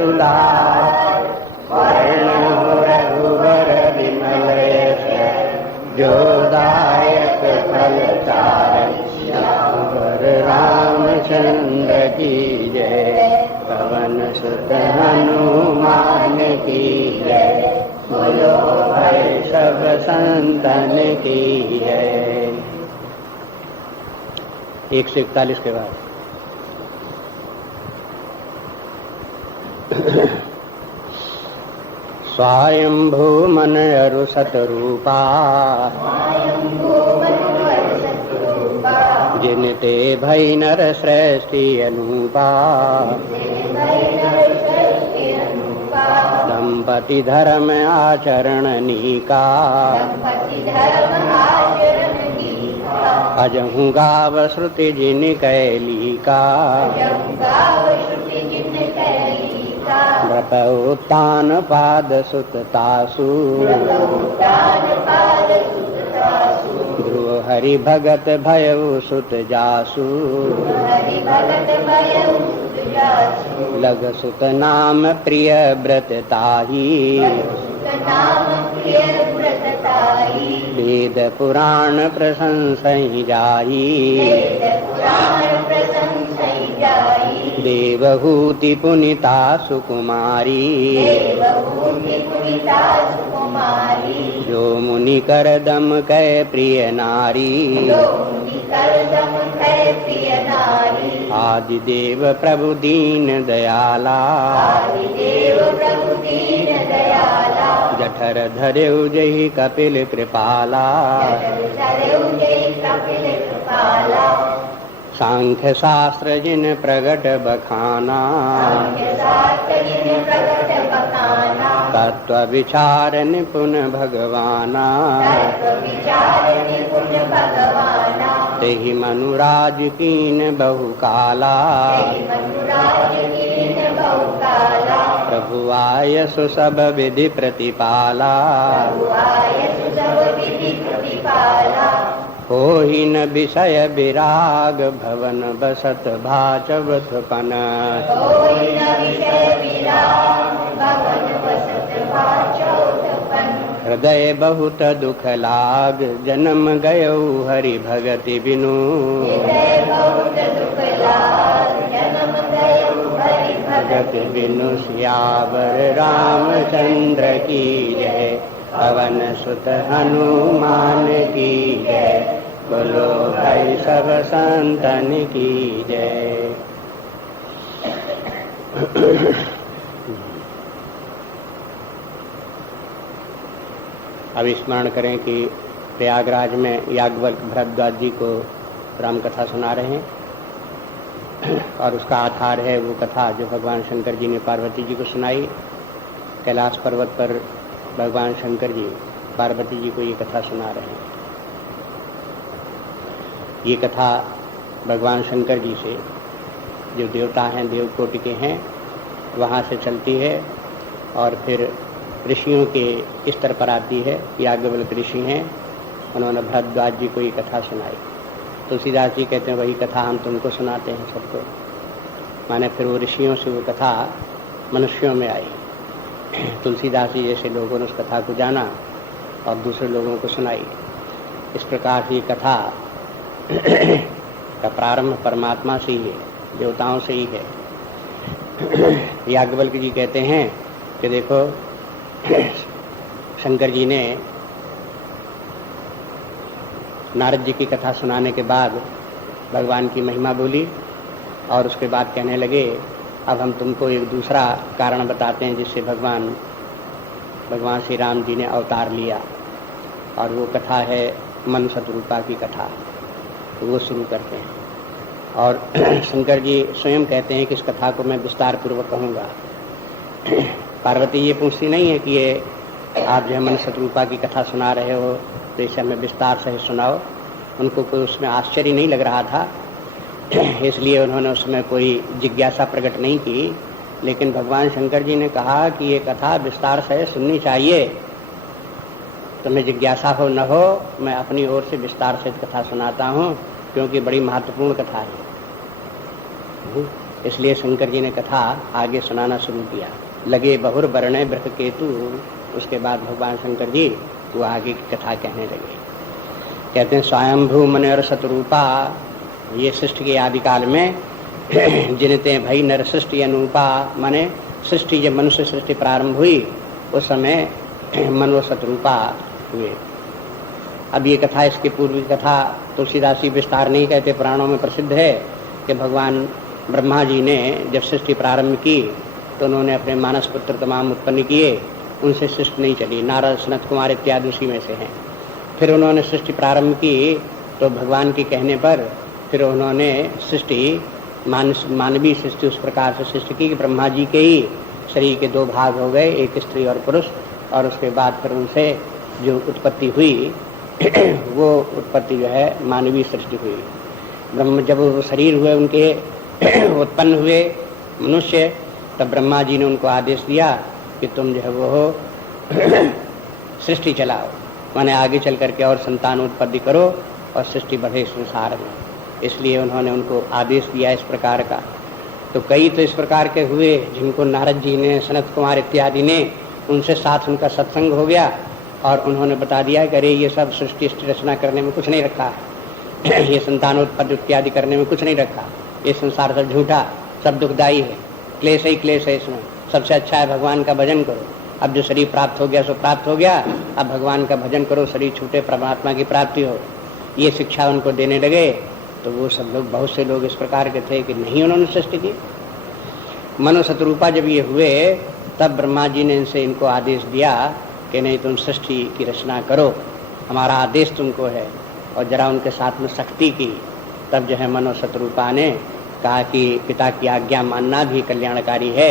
सुधार, वर्ण रघुवर विमल यश, जो दायक फल चार। श्यामवर रामचंद्र की जय, पवन सुत हनुमान की जय, बोलो भाई सब संतन की जय। 141 के बाद स्वयंभू मन अरु सतरूपा, जिन ते भई नर सृष्टि अनुपा। दंपति धर्म आचरण नीका, अजहु गाव श्रुति जिन कैलिका। व्रत उत्तान पाद सुत तासु, ध्रुव हरि भगत भयउ सुत जासु। लग सुत नाम प्रिय व्रत ताही, वेद पुराण प्रशंसहि जाहि। देवहूति पुनीता सुकुमारी, जो मुनि कर दम कै प्रिय नारी। आदि देव प्रभु दीन दयाला, जठर धरेउ जहि कपिल कृपाला। सांख्य शास्त्र जिन प्रगट बखाना, तत्व विचार निपुण भगवाना। तेहि मनुराज कीन बहुकाला, प्रभु आयसु सब विधि प्रतिपाला। होहि न विषय विराग, भवन बसत भाचवत पन। हृदय बहुत दुख लाग, जन्म गयौ हरि भगति बिनु। भगति बिनु सियावर रामचंद्र की जय, पवन सुत हनुमान की जय। बोलो भाई सब संतन की जय। अब स्मरण करें कि प्रयागराज में याज्ञवल्क्य भरद्वाज जी को रामकथा सुना रहे हैं और उसका आधार है वो कथा जो भगवान शंकर जी ने पार्वती जी को सुनाई। कैलाश पर्वत पर भगवान शंकर जी पार्वती जी को ये कथा सुना रहे हैं। ये कथा भगवान शंकर जी से, जो देवता हैं, देवकोटि के हैं, वहाँ से चलती है और फिर ऋषियों के स्तर पर आती है। याज्ञवल्क्य ऋषि हैं, उन्होंने भरद्वाज जी को ये कथा सुनाई। तुलसीदास जी कहते हैं वही कथा हम तुमको सुनाते हैं सबको। माने फिर वो ऋषियों से वो कथा मनुष्यों में आई। तुलसीदास जी जैसे लोगों ने उस कथा को जाना और दूसरे लोगों को सुनाई। इस प्रकार से ये कथा का प्रारंभ परमात्मा से ही है, देवताओं से ही है। याज्ञवल्क्य जी कहते हैं कि देखो, शंकर जी ने नारद जी की कथा सुनाने के बाद भगवान की महिमा बोली और उसके बाद कहने लगे अब हम तुमको एक दूसरा कारण बताते हैं जिससे भगवान श्री राम जी ने अवतार लिया, और वो कथा है मन शतरूपा की कथा। तो वो शुरू करते हैं और शंकर जी स्वयं कहते हैं कि इस कथा को मैं विस्तार पूर्वक कहूँगा। पार्वती ये पूछती नहीं है कि ये आप जो है मन शतरूपा की कथा सुना रहे हो तो इसे हमें विस्तार से सुनाओ। उनको कोई उसमें आश्चर्य नहीं लग रहा था, इसलिए उन्होंने उसमें कोई जिज्ञासा प्रकट नहीं की। लेकिन भगवान शंकर जी ने कहा कि ये कथा विस्तार से सुननी चाहिए, तुम्हें जिज्ञासा हो न हो, मैं अपनी ओर से विस्तार से कथा सुनाता हूँ, क्योंकि बड़ी महत्वपूर्ण कथा है। इसलिए शंकर जी ने कथा आगे सुनाना शुरू किया। लगे बहुर बरणे व्रत केतु, उसके बाद भगवान शंकर जी वो आगे की कथा कहने लगे। कहते हैं स्वयंभू मन और शतरूपा, ये सृष्टि के आदिकाल में जिनते भई नर सृष्टि अनूपा, माने सृष्टि जब मनुष्य सृष्टि प्रारंभ हुई उस समय मनो शतरूपा हुए। अब ये कथा, इसकी पूर्वी कथा तुलसीदास जी विस्तार नहीं कहते, पुराणों में प्रसिद्ध है कि भगवान ब्रह्मा जी ने जब सृष्टि प्रारंभ की तो उन्होंने अपने मानस पुत्र तमाम उत्पन्न किए, उनसे सृष्टि नहीं चली। नारद सनत कुमार इत्यादि उसी में से हैं। फिर उन्होंने सृष्टि प्रारंभ की तो भगवान के कहने पर फिर उन्होंने सृष्टि मानवीय सृष्टि उस प्रकार से सृष्टि की कि ब्रह्मा जी के ही शरीर के दो भाग हो गए, एक स्त्री और पुरुष, और उसके बाद फिर उनसे जो उत्पत्ति हुई वो उत्पत्ति जो है मानवीय सृष्टि हुई। ब्रह्म जब वो शरीर हुए उनके उत्पन्न हुए मनुष्य, तब ब्रह्मा जी ने उनको आदेश दिया कि तुम जो है वो सृष्टि चलाओ, माने आगे चल करके और संतान उत्पत्ति करो और सृष्टि बढ़े संसार में। इसलिए उन्होंने उनको आदेश दिया इस प्रकार का। तो कई तो इस प्रकार के हुए जिनको नारद जी ने, सनत कुमार इत्यादि ने, उनसे साथ उनका सत्संग हो गया और उन्होंने बता दिया कि अरे ये सब सृष्टि रचना करने में कुछ नहीं रखा है, ये संतानोत्पत्ति इत्यादि करने में कुछ नहीं रखा, ये संसार सब झूठा, सब दुखदायी है, क्लेश ही क्लेश है इसमें, सबसे अच्छा है भगवान का भजन करो। अब जो शरीर प्राप्त हो गया सो प्राप्त हो गया, अब भगवान का भजन करो, शरीर छूटे परमात्मा की प्राप्ति हो। ये शिक्षा उनको देने लगे। तो वो सब लोग, बहुत से लोग इस प्रकार के थे कि नहीं उन्होंने सृष्टि की। मनो शतरूपा जब ये हुए तब ब्रह्मा जी ने इनको आदेश दिया कि नहीं तुम सृष्टि की रचना करो, हमारा आदेश तुमको है। और जरा उनके साथ में सख्ती की। तब जो है मनो शतरूपा ने कहा कि पिता की आज्ञा मानना भी कल्याणकारी है।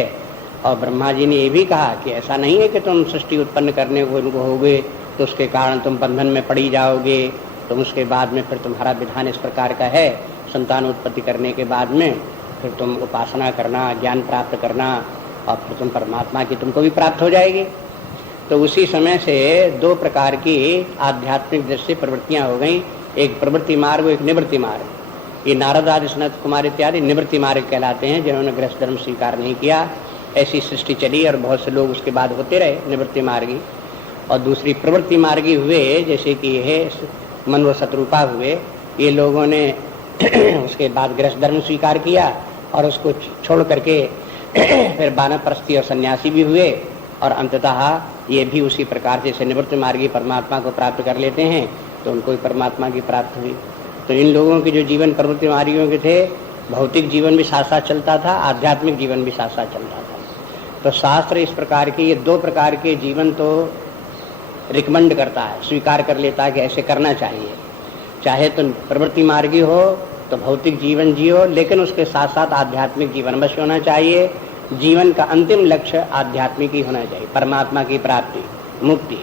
और ब्रह्मा जी ने ये भी कहा कि ऐसा नहीं है कि तुम सृष्टि उत्पन्न करने को इनको होगे तो उसके कारण तुम बंधन में पड़ी जाओगे, तुम उसके बाद में फिर तुम्हारा विधान इस प्रकार का है, संतान उत्पत्ति करने के बाद में फिर तुम उपासना करना, ज्ञान प्राप्त करना और फिर तुम परमात्मा की तुमको भी प्राप्त हो जाएगी। तो उसी समय से दो प्रकार की आध्यात्मिक दृष्टि प्रवृत्तियां हो गई, एक प्रवृत्ति मार्ग, एक निवृत्ति मार्ग। ये नारद आदि सनत कुमार इत्यादि निवृत्ति मार्ग कहलाते हैं, जिन्होंने गृहस्थ धर्म स्वीकार नहीं किया। ऐसी सृष्टि चली और बहुत से लोग उसके बाद होते रहे निवृत्ति मार्गी। और दूसरी प्रवृत्ति मार्गी हुए, जैसे कि यह मन व शत्रुपा हुए, ये लोगों ने उसके बाद गृहस्थ धर्म स्वीकार किया और उसको छोड़ करके फिर वानप्रस्थी और सन्यासी भी हुए। और अंततः ये भी उसी प्रकार से निवृत्ति मार्गी परमात्मा को प्राप्त कर लेते हैं, तो उनको भी परमात्मा की प्राप्ति हुई। तो इन लोगों के जो जीवन प्रवृत्ति मार्गियों के थे, भौतिक जीवन भी साथ साथ चलता था, आध्यात्मिक जीवन भी साथ साथ चलता था। तो शास्त्र इस प्रकार के, ये दो प्रकार के जीवन तो रिकमेंड करता है, स्वीकार कर लेता है कि ऐसे करना चाहिए। चाहे तो प्रवृत्ति मार्गी हो तो भौतिक जीवन जियो, लेकिन उसके साथ साथ आध्यात्मिक जीवन अवश्य होना चाहिए। जीवन का अंतिम लक्ष्य आध्यात्मिक ही होना चाहिए, परमात्मा की प्राप्ति, मुक्ति।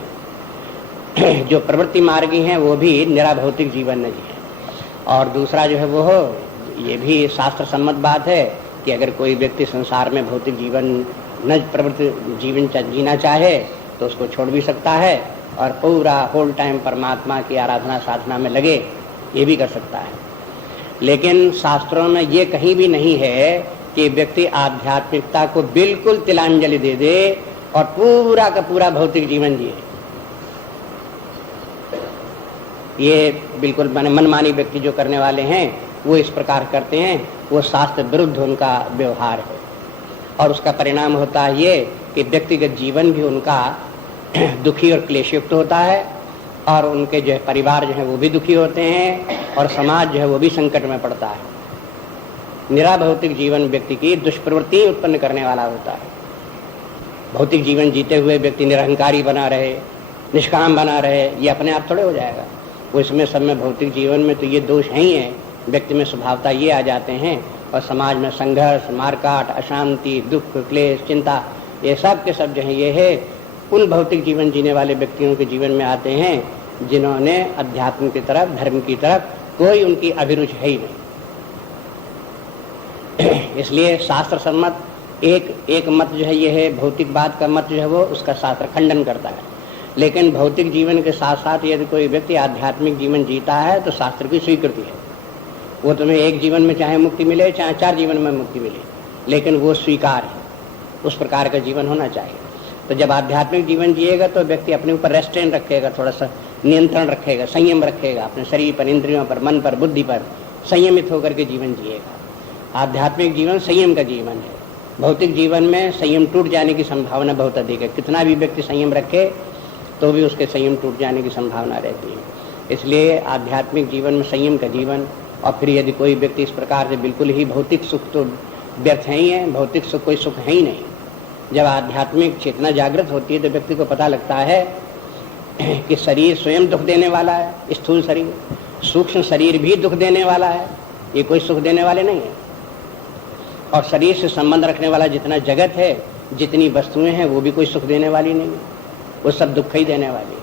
जो प्रवृत्ति मार्गी हैं वो भी निराभौतिक जीवन नहीं है। और दूसरा जो है वो हो, ये भी शास्त्र सम्मत बात है कि अगर कोई व्यक्ति संसार में भौतिक जीवन न प्रवृत्ति जीवन जीना चाहे तो उसको छोड़ भी सकता है और पूरा होल टाइम परमात्मा की आराधना साधना में लगे, ये भी कर सकता है। लेकिन शास्त्रों में ये कहीं भी नहीं है कि व्यक्ति आध्यात्मिकता को बिल्कुल तिलांजलि दे दे और पूरा का पूरा भौतिक जीवन जिए। ये बिल्कुल मनमानी व्यक्ति जो करने वाले हैं वो इस प्रकार करते हैं, वो शास्त्र विरुद्ध उनका व्यवहार है। और उसका परिणाम होता है ये कि व्यक्तिगत जीवन भी उनका दुखी और क्लेशयुक्त होता है, और उनके जो है परिवार जो है वो भी दुखी होते हैं, और समाज जो है वो भी संकट में पड़ता है। निराभौतिक जीवन व्यक्ति की दुष्प्रवृत्ति उत्पन्न करने वाला होता है। भौतिक जीवन जीते हुए व्यक्ति निरहंकारी बना रहे, निष्काम बना रहे, ये अपने आप थोड़े हो जाएगा। वो इसमें सब में भौतिक जीवन में तो ये दोष है ही है, व्यक्ति में स्वभावता ये आ जाते हैं, और समाज में संघर्ष, मारकाट, अशांति, दुख, क्लेश, चिंता, ये सब के सब जो है ये है उन भौतिक जीवन जीने वाले व्यक्तियों के जीवन में आते हैं जिन्होंने अध्यात्म की तरफ, धर्म की तरफ कोई उनकी अभिरुचि है ही नहीं। इसलिए शास्त्र सम्मत एक मत जो है ये है, भौतिकवाद का मत जो है वो उसका शास्त्र खंडन करता है। लेकिन भौतिक जीवन के साथ साथ यदि कोई व्यक्ति आध्यात्मिक जीवन जीता है तो शास्त्र की स्वीकृति है। वो तुम्हें एक जीवन में चाहे मुक्ति मिले, चाहे 4 जीवन में मुक्ति मिले, लेकिन वो स्वीकार है, उस प्रकार का जीवन होना चाहिए। तो जब आध्यात्मिक जीवन जिएगा तो व्यक्ति अपने ऊपर रेस्ट्रेंट रखेगा, थोड़ा सा नियंत्रण रखेगा, संयम रखेगा, अपने शरीर पर, इंद्रियों पर, मन पर, बुद्धि पर संयमित होकर के जीवन जिएगा। आध्यात्मिक जीवन संयम का जीवन है। भौतिक जीवन में संयम टूट जाने की संभावना बहुत अधिक है। कितना भी व्यक्ति संयम रखे तो भी उसके संयम टूट जाने की संभावना रहती है। इसलिए आध्यात्मिक जीवन में संयम का जीवन। और फिर यदि कोई व्यक्ति इस प्रकार से बिल्कुल ही भौतिक सुख तो व्यर्थ है ही है, भौतिक सुख कोई सुख है ही नहीं। जब आध्यात्मिक चेतना जागृत होती है तो व्यक्ति को पता लगता है कि शरीर स्वयं दुख देने वाला है, स्थूल शरीर, सूक्ष्म शरीर भी दुख देने वाला है, ये कोई सुख देने वाले नहीं है। और शरीर से संबंध रखने वाला जितना जगत है, जितनी वस्तुएं हैं, वो भी कोई सुख देने वाली नहीं है, वो सब दुख ही देने वाली।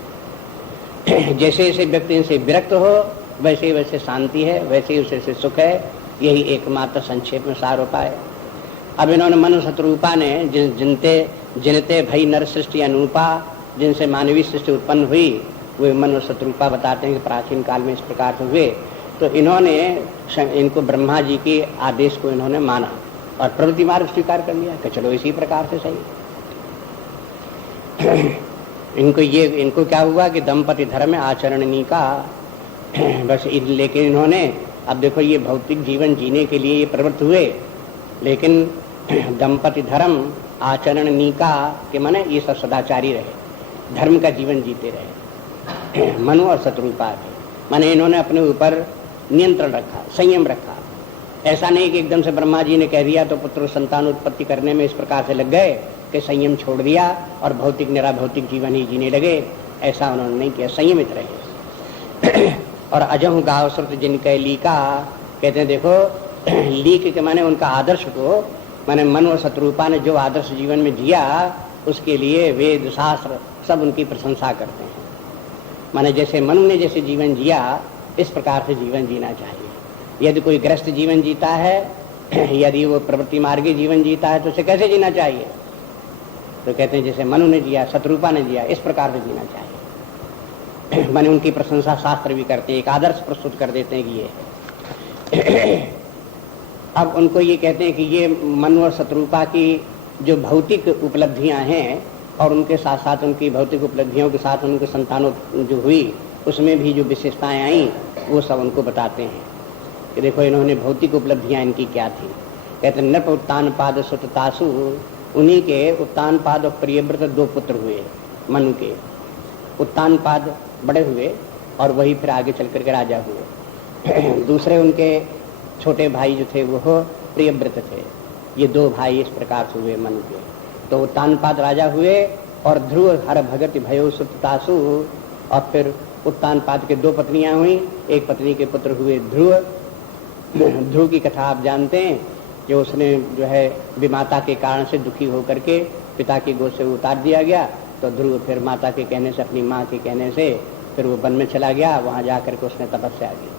जैसे जैसे व्यक्ति इनसे विरक्त हो वैसे वैसे शांति है, वैसे ही वैसे सुख है। यही एकमात्र संक्षेप में सार उपाय है। अब इन्होंने मनु शत्रुपा ने जिनते भई नर सृष्टि अनूपा, जिनसे मानवीय सृष्टि उत्पन्न हुई, वे मनु शत्रुपा बताते हैं कि प्राचीन काल में इस प्रकार से हुए। तो इन्होंने इनको ब्रह्मा जी के आदेश को इन्होंने माना और प्रवृत्ति मार्ग स्वीकार कर लिया कि चलो इसी प्रकार से सही। इनको क्या हुआ कि दंपति धर्म आचरणनी का बस। लेकिन इन्होंने अब देखो ये भौतिक जीवन जीने के लिए ये प्रवृत्त हुए, लेकिन दंपति धर्म आचरणनी का के माने ये सब सदाचारी रहे, धर्म का जीवन जीते रहे। मनु और शत्रुपा के माने इन्होंने अपने ऊपर नियंत्रण रखा, संयम रखा। ऐसा नहीं कि एकदम से ब्रह्मा जी ने कह दिया तो पुत्र संतान उत्पत्ति करने में इस प्रकार से लग गए कि संयम छोड़ दिया और भौतिक निराभौतिक जीवन ही जीने लगे। ऐसा उन्होंने नहीं किया, संयमित रहे। और अजहु गाव श्रुत जिनके लीका, कहते हैं देखो लीक के माने उनका आदर्श को, माने मन और शत्रुपा ने जो आदर्श जीवन में जिया उसके लिए वेद शास्त्र सब उनकी प्रशंसा करते हैं। माने जैसे मनु ने जैसे जीवन जिया इस प्रकार से जीवन जीना चाहिए। यदि कोई ग्रस्त जीवन जीता है, यदि वो प्रवृत्ति मार्गी जीवन जीता है तो उसे कैसे जीना चाहिए? तो कहते हैं जैसे मनु ने जिया, शत्रुपा ने जिया, इस प्रकार से जीना चाहिए। माने उनकी प्रशंसा शास्त्र भी करते हैं, एक आदर्श प्रस्तुत कर देते हैं कि ये। अब उनको ये कहते हैं कि ये मनु और शत्रुपा की जो भौतिक उपलब्धियां हैं और उनके साथ साथ उनकी भौतिक उपलब्धियों के साथ उनके संतानों जो हुई उसमें भी जो विशेषताएं आई वो सब उनको बताते हैं कि देखो इन्होंने भौतिक उपलब्धियां इनकी क्या थी। कहते हैं नृप उत्तानपाद सुततासु, उन्हीं के उत्तानपाद और प्रियव्रत दो पुत्र हुए मनु के। उत्तानपाद बड़े हुए और वही फिर आगे चल करके राजा हुए। दूसरे उनके छोटे भाई जो थे वो प्रियव्रत थे। ये दो भाई इस प्रकार से हुए मनु के। तो उत्तानपाद राजा हुए और ध्रुव हर भगत भयो सुततासु, और फिर उत्तानपाद के दो पत्नियां हुई, एक पत्नी के पुत्र हुए ध्रुव। ध्रुव की कथा आप जानते हैं कि उसने जो है विमाता के कारण से दुखी होकर के पिता की गोद से उतार दिया गया। तो ध्रुव फिर माता के कहने से, अपनी माँ के कहने से फिर वो वन में चला गया। वहाँ जा करके उसने तपस्या की।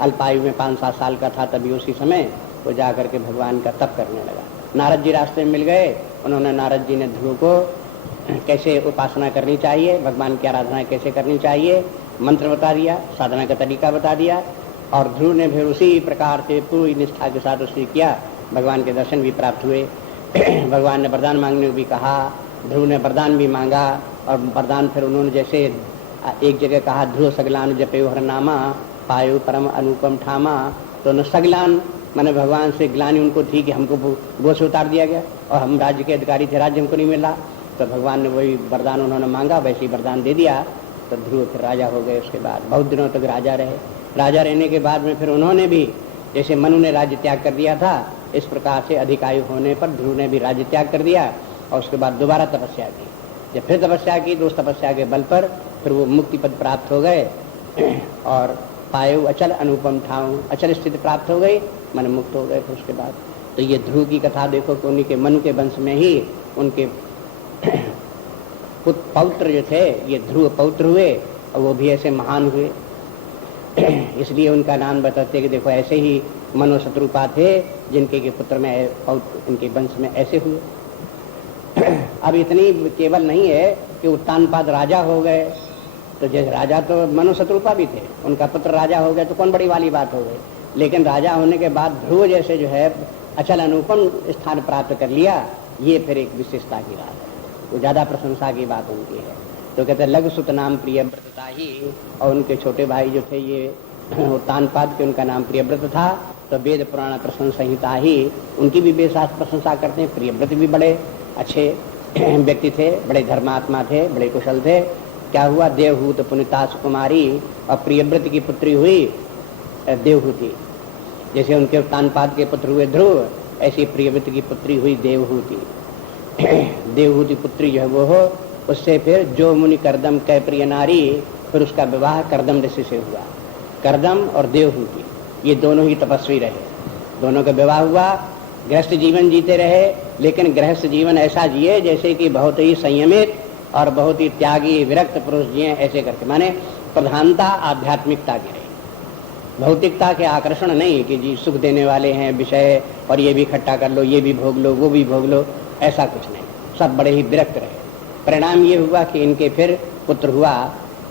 अल्पायु में 5-7 साल का था, तभी उसी समय वो जा करके भगवान का तप करने लगा। नारद जी रास्ते में मिल गए। उन्होंने, नारद जी ने ध्रुव को कैसे उपासना करनी चाहिए, भगवान की आराधना कैसे करनी चाहिए, मंत्र बता दिया, साधना का तरीका बता दिया। और ध्रुव ने फिर उसी प्रकार से पूरी निष्ठा के साथ उसे किया। भगवान के दर्शन भी प्राप्त हुए। भगवान ने वरदान मांगने को भी कहा, ध्रुव ने वरदान भी मांगा। और वरदान फिर उन्होंने जैसे एक जगह कहा, ध्रुव सगलान जपे हर नामा पायो परम अनुपम ठामा। तो न सगलान मैंने भगवान से ग्लानि उनको थी कि हमको गो से उतार दिया गया और हम राज्य के अधिकारी थे, राज्य हमको नहीं मिला। तो भगवान ने वही वरदान उन्होंने मांगा, वैसे ही वरदान दे दिया। तो ध्रुव फिर राजा हो गए। उसके बाद बहुत दिनों तक राजा रहे। राजा रहने के बाद में फिर उन्होंने भी, जैसे मनु ने राज्य त्याग कर दिया था, इस प्रकार से अधिकायु होने पर ध्रुव ने भी राज्य त्याग कर दिया। और उसके बाद दोबारा तपस्या की। जब फिर तपस्या की तो उस तपस्या के बल पर फिर वो मुक्ति पद प्राप्त हो गए और पायु अचल अनुपम ठाऊ, अचल स्थिति प्राप्त हो गई, मन मुक्त हो गए। फिर उसके बाद तो ये ध्रुव की कथा देखो कि उन्हीं के मनु के वंश में ही उनके पौत्र जो थे ये ध्रुव पौत्र हुए और वो भी ऐसे महान हुए। इसलिए उनका नाम बताते कि देखो ऐसे ही मनु शत्रुपा थे जिनके के पुत्र में इनके वंश में ऐसे हुए। अब इतनी केवल नहीं है कि उत्तानपाद राजा हो गए, तो जैसे राजा तो मनु शत्रुपा भी थे, उनका पुत्र राजा हो गया तो कौन बड़ी वाली बात हो गई। लेकिन राजा होने के बाद ध्रुव जैसे जो है अचल अनुपम स्थान प्राप्त कर लिया, ये फिर एक विशेषता की बात है, वो ज्यादा प्रशंसा की बात उनकी है। तो कहते हैं लघु सुत नाम प्रियव्रतता ही, और उनके छोटे भाई जो थे ये तानपाद के, उनका नाम प्रियव्रत था। तो वेद पुराण प्रशंसा संहिता ही उनकी भी बेसाथ प्रशंसा करते हैं। प्रियव्रत भी बड़े अच्छे व्यक्ति थे, बड़े धर्मात्मा थे, बड़े कुशल थे। क्या हुआ, देवहूत पुनिता सुकुमारी, और प्रियव्रत की पुत्री हुई देवहूति। जैसे उनके तानपाद के पुत्र हुए ध्रुव, ऐसी प्रियव्रत की पुत्री हुई देवहूति। देवहूति पुत्री जो है वो हो, उससे फिर जो मुनि करदम कै प्रिय नारी, फिर उसका विवाह करदम ऋषि से हुआ। करदम और देवहूति ये दोनों ही तपस्वी रहे, दोनों का विवाह हुआ, गृहस्थ जीवन जीते रहे। लेकिन गृहस्थ जीवन ऐसा जिए जैसे कि बहुत ही संयमित और बहुत ही त्यागी विरक्त पुरुष जिए, ऐसे करके, माने प्रधानता आध्यात्मिकता की रही, भौतिकता के आकर्षण नहीं कि जी सुख देने वाले हैं विषय, और ये भी इकट्ठा कर लो, ये भी भोग लो, वो भी भोग लो, ऐसा कुछ नहीं। सब बड़े ही विरक्त रहे। परिणाम ये हुआ कि इनके फिर पुत्र हुआ,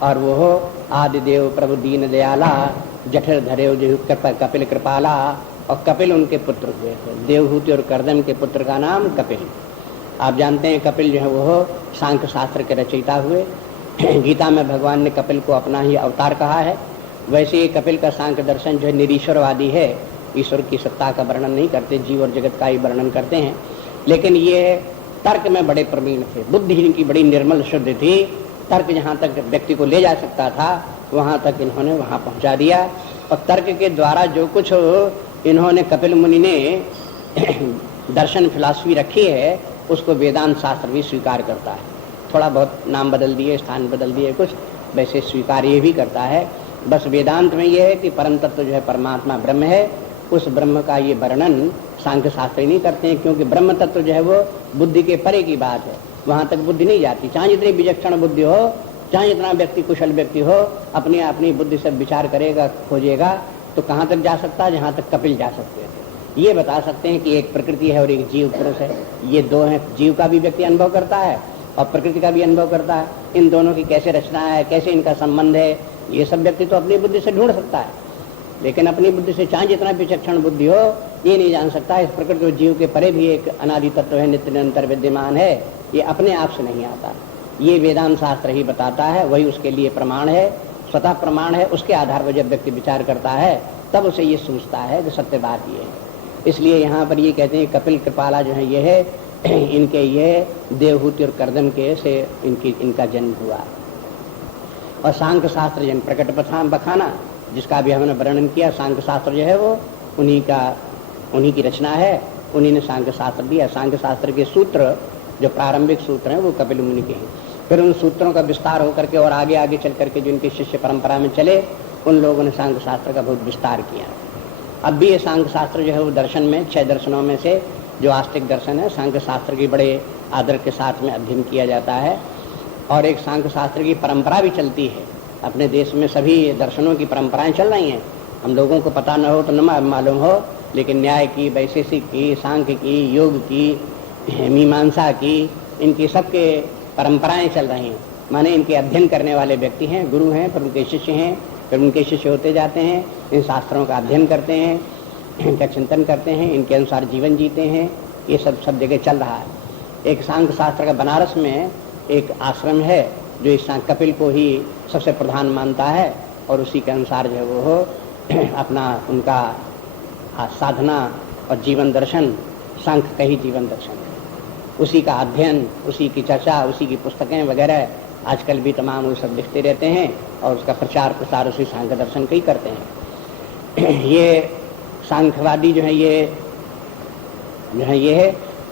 और वो हो आदिदेव प्रभु दीन दयाला, जठर धरेव जो कपिल कृपाला, और कपिल उनके पुत्र हुए थे। देवहूति और करदम के पुत्र का नाम कपिल। आप जानते हैं कपिल जो है वो सांख्य शास्त्र के रचयिता हुए। गीता में भगवान ने कपिल को अपना ही अवतार कहा है। वैसे ही कपिल का सांख्य दर्शन जो है निरीश्वरवादी है, ईश्वर की सत्ता का वर्णन नहीं करते, जीव और जगत का ही वर्णन करते हैं। लेकिन ये तर्क में बड़े प्रवीण थे, बुद्धि इनकी बड़ी निर्मल शुद्ध थी। तर्क जहाँ तक व्यक्ति को ले जा सकता था वहाँ तक इन्होंने वहाँ पहुँचा दिया। और तर्क के द्वारा जो कुछ इन्होंने, कपिल मुनि ने दर्शन फिलॉसफी रखी है, उसको वेदांत शास्त्र भी स्वीकार करता है। थोड़ा बहुत नाम बदल दिए, स्थान बदल दिए कुछ, वैसे स्वीकार ये भी करता है। बस वेदांत में ये है कि परम तत्व जो है परमात्मा ब्रह्म है, उस ब्रह्म का ये वर्णन सांख्य शास्त्री नहीं करते हैं, क्योंकि ब्रह्म तत्व जो है वो बुद्धि के परे की बात है, वहां तक बुद्धि नहीं जाती। चाहे जितनी विचक्षण बुद्धि हो, चाहे जितना व्यक्ति कुशल व्यक्ति हो, अपनी अपनी बुद्धि से विचार करेगा, खोजेगा, तो कहाँ तक जा सकता है, जहाँ तक कपिल जा सकते थे। ये बता सकते हैं कि एक प्रकृति है और एक जीव पुरुष है, ये दो हैं। जीव का भी व्यक्ति अनुभव करता है और प्रकृति का भी अनुभव करता है। इन दोनों की कैसे रचना है, कैसे इनका संबंध है, ये सब व्यक्ति तो अपनी बुद्धि से ढूंढ सकता है, लेकिन अपनी बुद्धि से चाहे जितना विचक्षण बुद्धि हो, ये नहीं जान सकता इस प्रकृति और जीव के परे भी एक अनादि तत्व है, नित्य निरंतर विद्यमान है। ये अपने आप से नहीं आता, ये वेदांत शास्त्र ही बताता है, वही उसके लिए प्रमाण है, स्वतः प्रमाण है। उसके आधार पर जब व्यक्ति विचार करता है तब उसे ये सूझता है कि सत्य बात ये है। इसलिए यहाँ पर ये कहते हैं कपिल कृपाला जो है ये है, इनके ये देवहूति और करदम के से इनका जन्म हुआ। और सांख्य शास्त्र जन प्रकट बखाना, जिसका भी हमने वर्णन किया, सांख्य शास्त्र जो है वो उन्हीं की रचना है, उन्हीं ने सांख्य शास्त्र दिया। सांख्य शास्त्र के सूत्र जो प्रारंभिक सूत्र हैं वो कपिल मुनि के हैं। फिर उन सूत्रों का विस्तार होकर के और आगे आगे चल करके जो इनके शिष्य परंपरा में चले, उन लोगों ने सांख्य शास्त्र का बहुत विस्तार किया। अब भी ये सांख्य शास्त्र जो है वो दर्शन में 6 दर्शनों में से जो आस्तिक दर्शन है, सांख्य शास्त्र की बड़े आदर के साथ में अध्ययन किया जाता है। और एक सांख्य शास्त्र की परंपरा भी चलती है अपने देश में, सभी दर्शनों की परंपराएं चल रही हैं। हम लोगों को पता न हो तो न मालूम हो, लेकिन न्याय की, वैशेषिक की, सांख्य की, योग की, मीमांसा की, इनकी सबके परंपराएं चल रही हैं। माने इनके अध्ययन करने वाले व्यक्ति हैं, गुरु हैं, फिर उनके शिष्य हैं, फिर उनके शिष्य होते जाते हैं, इन शास्त्रों का अध्ययन करते हैं, इनका चिंतन करते हैं, इनके अनुसार जीवन जीते हैं। ये सब जगह चल रहा है। एक सांख्य शास्त्र का बनारस में एक आश्रम है जो इस कपिल को ही सबसे प्रधान मानता है, और उसी के अनुसार जो है वो अपना उनका साधना और जीवन दर्शन सांख्य का ही जीवन दर्शन है। उसी का अध्ययन, उसी की चर्चा, उसी की पुस्तकें वगैरह आजकल भी तमाम वो सब लिखते रहते हैं, और उसका प्रचार प्रसार उसी सांख्य दर्शन का ही करते हैं। ये सांख्यवादी जो है ये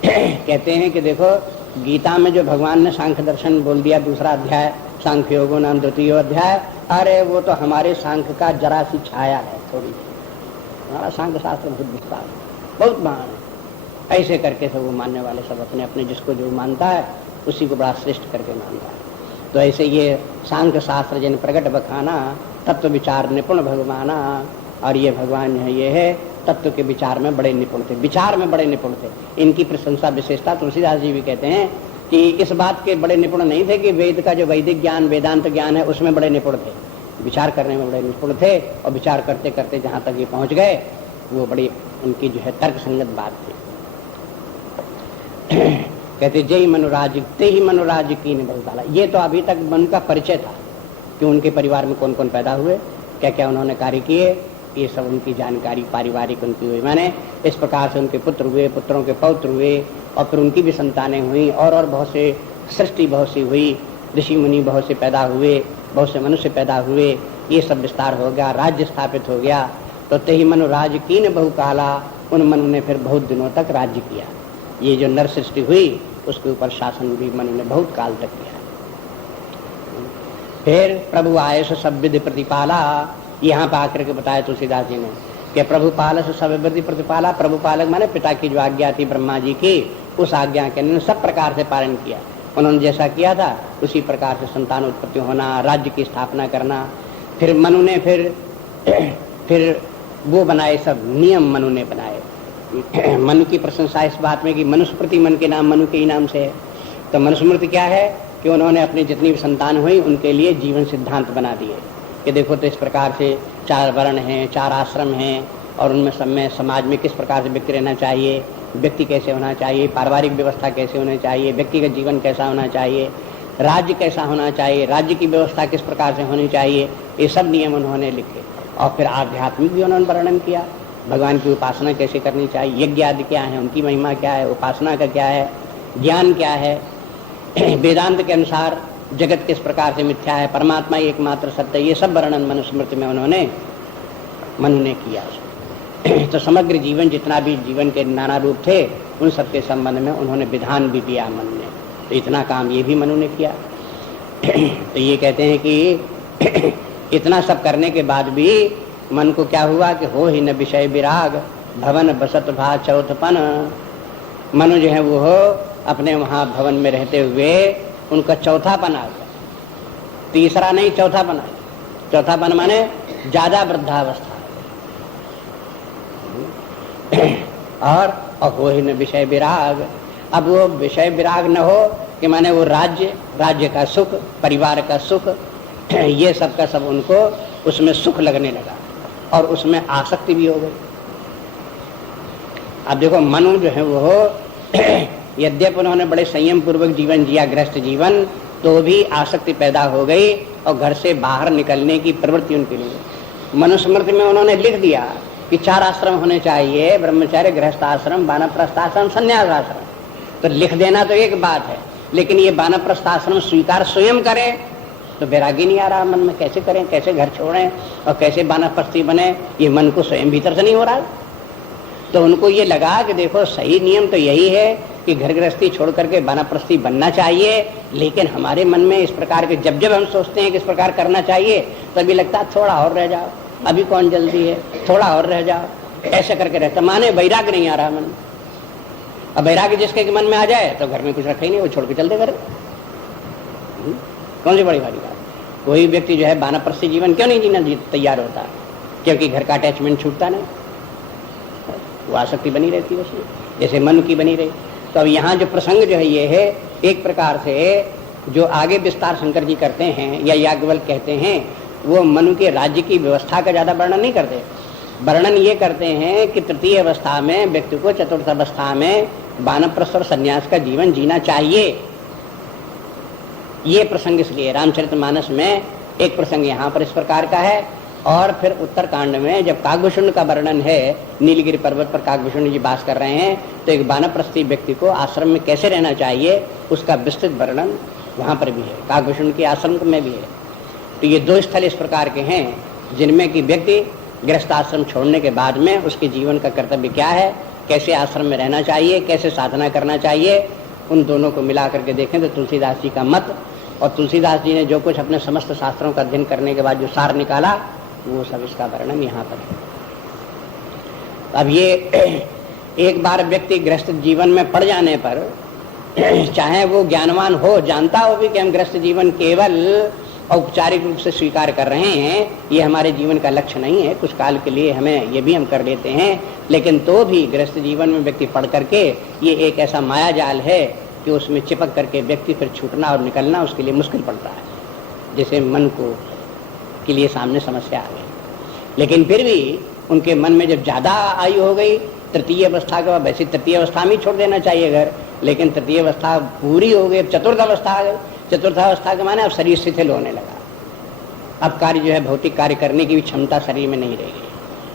कहते हैं कि देखो गीता में जो भगवान ने सांख्य दर्शन बोल दिया, दूसरा अध्याय सांख्य योगो नाम द्वितीय अध्याय, अरे वो तो हमारे सांख्य का जरा सी छाया है, थोड़ी। हमारा सांख्य शास्त्र बहुत विस्तार, बहुत महान है। ऐसे करके सब वो मानने वाले सब अपने अपने जिसको जो मानता है उसी को बड़ा श्रेष्ठ करके मानता है। तो ऐसे ये सांख्य शास्त्र जिन प्रकट बखाना, तत्व विचार निपुण भगवाना, और ये भगवान है ये है तत्व के विचार में बड़े निपुण थे, विचार में बड़े निपुण थे। इनकी प्रशंसा विशेषता तुलसीदास जी भी कहते हैं कि इस बात के बड़े निपुण नहीं थे कि वेद का जो वैदिक ज्ञान, वेदांत ज्ञान है उसमें बड़े निपुण थे, विचार करने में बड़े निपुण थे। और विचार करते करते जहाँ तक ये पहुँच गए वो बड़ी उनकी जो है तर्क संगत बात थी। कहते जय मनुराज ते ही मनुराज की ने बहुताला। ये तो अभी तक मन का परिचय था कि उनके परिवार में कौन कौन पैदा हुए, क्या क्या उन्होंने कार्य किए, ये सब उनकी जानकारी पारिवारिक उनकी हुई। माने इस प्रकार से उनके पुत्र हुए, पुत्रों के पौत्र हुए, और फिर उनकी भी संतानें हुई, और बहुत से सृष्टि बहुत सी हुई, ऋषि मुनि बहुत से पैदा हुए, बहुत से मनुष्य पैदा हुए, ये सब विस्तार हो गया, राज्य स्थापित हो गया। तो ते ही मनु राज कीन बहु काला, उन मनु ने फिर बहुत दिनों तक राज्य किया। ये जो नर सृष्टि हुई उसके ऊपर शासन भी मनु ने बहुत काल तक किया। फिर प्रभु आयस सब विधि प्रतिपाला, यहाँ पर आकर के बताया तुलसीदास जी ने कि प्रभु पालस सब विधि प्रतिपाला। प्रभु पालक माने पिता की जो आज्ञा थी ब्रह्मा जी की, उस आज्ञा के उन्होंने सब प्रकार से पालन किया। उन्होंने जैसा किया था उसी प्रकार से संतान उत्पत्ति होना, राज्य की स्थापना करना। फिर मनु ने फिर वो बनाए, सब नियम मनु ने बनाए। मनु की प्रशंसा इस बात में कि मनुस्मृति मन के नाम मनु के ही नाम से है। तो मनुस्मृति क्या है कि उन्होंने अपनी जितनी भी संतान हुई उनके लिए जीवन सिद्धांत बना दिए कि देखो तो इस प्रकार से 4 वर्ण हैं, 4 आश्रम हैं, और उनमें सब में समाज में किस प्रकार से व्यक्ति रहना चाहिए, व्यक्ति कैसे होना चाहिए, पारिवारिक व्यवस्था कैसे होनी चाहिए, व्यक्तिगत जीवन कैसा होना चाहिए, राज्य कैसा होना चाहिए, राज्य की व्यवस्था किस प्रकार से होनी चाहिए, ये सब नियम उन्होंने लिखे। और फिर आध्यात्मिक भी उन्होंने वर्णन किया, भगवान की उपासना कैसे करनी चाहिए, यज्ञ आदि क्या है, उनकी महिमा क्या है, उपासना का क्या है, ज्ञान क्या है, वेदांत के अनुसार जगत किस प्रकार से मिथ्या है, परमात्मा एकमात्र सत्य, ये सब वर्णन मनुस्मृति में मनु ने किया। तो समग्र जीवन जितना भी जीवन के नाना रूप थे उन सबके संबंध में उन्होंने विधान भी दिया मनु ने। तो इतना काम ये भी मनु ने किया। तो ये कहते हैं कि इतना सब करने के बाद भी मन को क्या हुआ कि हो ही न विषय विराग, भवन बसत भा चौथपन। मनु जो है वो अपने वहां भवन में रहते हुए उनका चौथापन आ गया, तीसरा नहीं चौथापन आ गया। चौथापन माने ज्यादा वृद्धावस्था। और हो ही न विषय विराग, अब वो विषय विराग न हो कि माने वो राज्य का सुख, परिवार का सुख, ये सब का सब उनको उसमें सुख लगने लगा और उसमें आसक्ति भी हो गई। अब देखो मनु जो है वो यद्यपि उन्होंने बड़े संयम पूर्वक जीवन जिया, गृहस्थ जीवन, तो भी आसक्ति पैदा हो गई और घर से बाहर निकलने की प्रवृत्ति उनके लिए। मनुस्मृति में उन्होंने लिख दिया कि 4 आश्रम होने चाहिए, ब्रह्मचार्य, गृहस्थ आश्रम, वानप्रस्थ आश्रम, संन्यास आश्रम। तो लिख देना तो एक बात है, लेकिन ये वानप्रस्थ आश्रम स्वीकार स्वयं करें तो वैरागी नहीं आ रहा मन में। कैसे करें, कैसे घर छोड़ें और कैसे वानप्रस्थी बने, ये मन को स्वयं भीतर से नहीं हो रहा। तो उनको ये लगा कि देखो सही नियम तो यही है कि घर गृहस्थी छोड़ करके वानप्रस्थी बनना चाहिए, लेकिन हमारे मन में इस प्रकार के जब जब हम सोचते हैं कि इस प्रकार करना चाहिए तभी लगता है थोड़ा और रह जाओ, अभी कौन जल्दी है, थोड़ा और रह जाओ, ऐसे करके रहता। माने वैराग्य नहीं आ रहा मन। अब वैराग्य जिसके मन में आ जाए तो घर में कुछ रखा ही नहीं, वो छोड़ के चलते घर। कौन सी बड़ी भारी बात। कोई व्यक्ति जो है वानप्रस्थी जीवन क्यों नहीं जीना तैयार होता, क्योंकि घर का अटैचमेंट छूटता नहीं, वो आसक्ति बनी रहती है उसमें, जैसे मन की बनी रही। तो अब यहाँ जो प्रसंग जो है ये है, एक प्रकार से जो आगे विस्तार शंकर जी करते हैं या याज्ञवल्क्य कहते हैं, वो मनु के राज्य की व्यवस्था का ज्यादा वर्णन नहीं करते। वर्णन ये करते हैं कि तृतीय अवस्था में व्यक्ति को चतुर्थ अवस्था में वानप्रस्थ और संन्यास का जीवन जीना चाहिए। ये प्रसंग इसलिए रामचरितमानस में एक प्रसंग यहाँ पर इस प्रकार का है, और फिर उत्तरकांड में जब काकभूषण का वर्णन है, नीलगिरी पर्वत पर काकभूषण जी वास कर रहे हैं, तो एक वानप्रस्थी व्यक्ति को आश्रम में कैसे रहना चाहिए उसका विस्तृत वर्णन वहाँ पर भी है, काकभूषण के आश्रम में भी है। तो ये 2 स्थल इस प्रकार के हैं जिनमें कि व्यक्ति गृहस्थ आश्रम छोड़ने के बाद में उसके जीवन का कर्तव्य क्या है, कैसे आश्रम में रहना चाहिए, कैसे साधना करना चाहिए, उन दोनों को मिला करके देखें तो तुलसीदास जी का मत, और तुलसीदास जी ने जो कुछ अपने समस्त शास्त्रों का अध्ययन करने के बाद जो सार निकाला, वो सब इसका वर्णन यहाँ पर है। अब ये एक बार व्यक्ति गृहस्थ जीवन में पड़ जाने पर, चाहे वो ज्ञानवान हो, जानता हो भी कि हम गृहस्थ जीवन केवल औपचारिक रूप से स्वीकार कर रहे हैं, ये हमारे जीवन का लक्ष्य नहीं है, कुछ काल के लिए हमें ये भी हम कर लेते हैं, लेकिन तो भी गृहस्थ जीवन में व्यक्ति पढ़ करके ये एक ऐसा माया जाल है कि उसमें चिपक करके व्यक्ति फिर छूटना और निकलना उसके लिए मुश्किल पड़ता है। जैसे मन को के लिए सामने समस्या आ गई, लेकिन फिर भी उनके मन में जब ज्यादा आयु हो गई तृतीय अवस्था के बाद, वैसे तृतीय अवस्था में छोड़ देना चाहिए घर, लेकिन तृतीय अवस्था पूरी हो गई, चतुर्थ अवस्था आ गई। चतुर्थ अवस्था के माने अब शरीर शिथिल होने लगा, अब कार्य जो है भौतिक कार्य करने की भी क्षमता शरीर में नहीं रहेगी,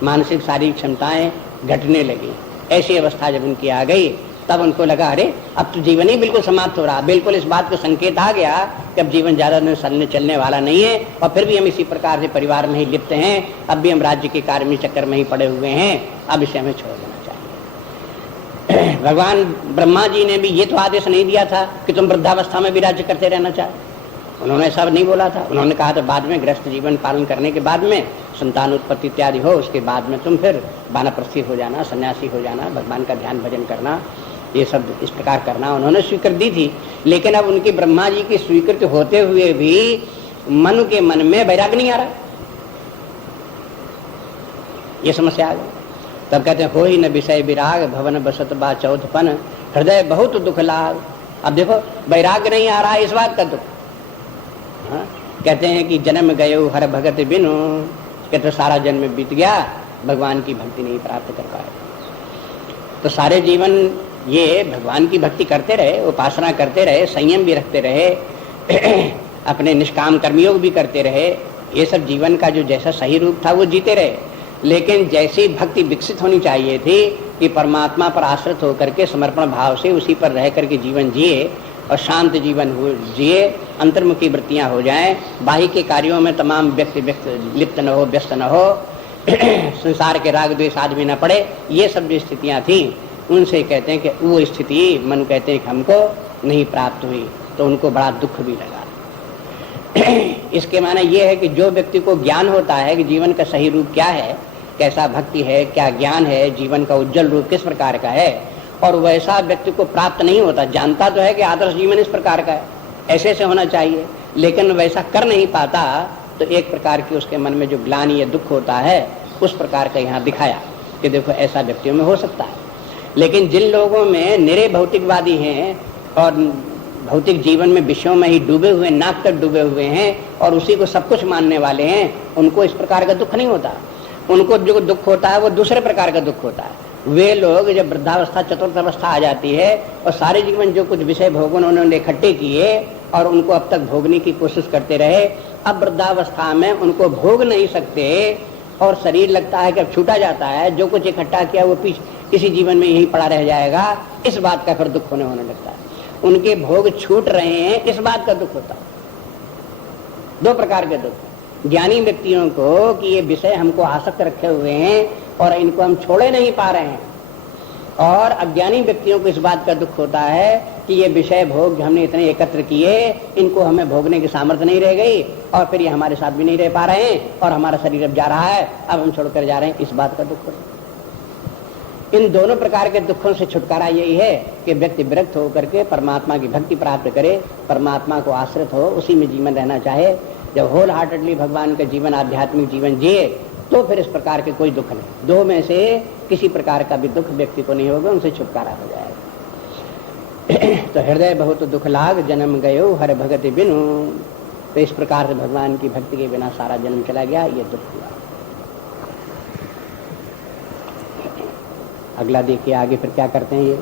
मानसिक शारीरिक क्षमताएं घटने लगी। ऐसी अवस्था जब उनकी आ गई तब उनको लगा अरे अब तो जीवन ही बिल्कुल समाप्त हो रहा, बिल्कुल इस बात का संकेत आ गया कि अब जीवन ज्यादा दिन चलने वाला नहीं है, और फिर भी हम इसी प्रकार से परिवार में ही लिप्त हैं, अब भी हम राज्य के कार्य में चक्कर में ही पड़े हुए हैं, अब इसे हमें छोड़ देना चाहिए। भगवान ब्रह्मा जी ने भी ये तो आदेश नहीं दिया था कि तुम वृद्धावस्था में भी राज्य करते रहना चाहे, उन्होंने ऐसा नहीं बोला था। उन्होंने कहा था बाद में गृहस्थ जीवन पालन करने के बाद में संतान उत्पत्ति इत्यादि हो, उसके बाद में तुम फिर वानप्रस्थी हो जाना, सन्यासी हो जाना, भगवान का ध्यान भजन करना, ये सब इस प्रकार करना उन्होंने स्वीकृति दी थी। लेकिन अब उनकी ब्रह्मा जी की स्वीकृति होते हुए भी मनु के मन में वैराग नहीं आ रहा, ये समस्या आ गई। तब कहते हैं हो ही न विषय विराग भवन बसत बा चौथपन हृदय बहुत दुख लाग। अब देखो वैराग नहीं आ रहा है, इस बात का दुख। हाँ? कहते हैं कि जन्म गयो हर भगत बिनु, कहते सारा जन्म बीत गया, भगवान की भक्ति नहीं प्राप्त कर पाए। तो सारे जीवन ये भगवान की भक्ति करते रहे, उपासना करते रहे, संयम भी रखते रहे, अपने निष्काम कर्मयोग भी करते रहे, ये सब जीवन का जो जैसा सही रूप था वो जीते रहे। लेकिन जैसी भक्ति विकसित होनी चाहिए थी कि परमात्मा पर आश्रित होकर के समर्पण भाव से उसी पर रह करके जीवन जिए और शांत जीवन जिए, अंतर्मुखी वृत्तियां हो जाएं, बाह्य के कार्यों में तमाम व्यक्ति लिप्त न हो, व्यस्त न हो, संसार के राग द्वेष आदि न पड़े, ये सब जो स्थितियां थी उनसे कहते हैं कि वो स्थिति मन कहते हैं कि हमको नहीं प्राप्त हुई, तो उनको बड़ा दुख भी लगा। इसके माने ये है कि जो व्यक्ति को ज्ञान होता है कि जीवन का सही रूप क्या है, कैसा भक्ति है, क्या ज्ञान है, जीवन का उज्जवल रूप किस प्रकार का है, और वैसा व्यक्ति को प्राप्त नहीं होता। जानता तो है कि आदर्श जीवन इस प्रकार का है, ऐसे से होना चाहिए, लेकिन वैसा कर नहीं पाता, तो एक प्रकार की उसके मन में जो ग्लानि या दुख होता है उस प्रकार का यहाँ दिखाया कि देखो ऐसा व्यक्तियों में हो सकता है। लेकिन जिन लोगों में निरे भौतिकवादी हैं और भौतिक जीवन में विषयों में ही डूबे हुए, नाक तक डूबे हुए हैं और उसी को सब कुछ मानने वाले हैं, उनको इस प्रकार का दुख नहीं होता। उनको जो दुख होता है वो दूसरे प्रकार का दुख होता है। वे लोग जब वृद्धावस्था चतुर्थ अवस्था आ जाती है और सारे जीवन जो कुछ विषय भोग उन्होंने इकट्ठे किए और उनको अब तक भोगने की कोशिश करते रहे, अब वृद्धावस्था में उनको भोग नहीं सकते और शरीर लगता है कि अब छूटा जाता है, जो कुछ इकट्ठा किया वो इसी जीवन में यही पड़ा रह जाएगा, इस बात का फिर दुख होने लगता है। उनके भोग छूट रहे हैं, इस बात का दुख होता है। दो प्रकार के दुख, ज्ञानी व्यक्तियों को कि ये विषय हमको आसक्त रखे हुए हैं और इनको हम छोड़े नहीं पा रहे हैं, और अज्ञानी व्यक्तियों को इस बात का दुख होता है कि ये विषय भोग हमने इतने एकत्र किए, इनको हमें भोगने की सामर्थ्य नहीं रह गई और फिर ये हमारे साथ भी नहीं रह पा रहे हैं और हमारा शरीर अब जा रहा है, अब हम छोड़कर जा रहे हैं, इस बात का दुख होता है। इन दोनों प्रकार के दुखों से छुटकारा यही है कि व्यक्ति विरक्त होकर के परमात्मा की भक्ति प्राप्त करे, परमात्मा को आश्रित हो, उसी में जीवन रहना चाहे। जब होल हार्टेडली भगवान का जीवन, आध्यात्मिक जीवन जिए, तो फिर इस प्रकार के कोई दुख नहीं, दो में से किसी प्रकार का भी दुख व्यक्ति को नहीं होगा, उनसे छुटकारा हो जाएगा। तो हृदय बहुत दुख लाग जन्म गयो हर भगति बिनु, तो इस प्रकार से भगवान की भक्ति के बिना सारा जन्म चला गया, ये दुख हुआ। अगला देखिए आगे फिर क्या करते हैं ये।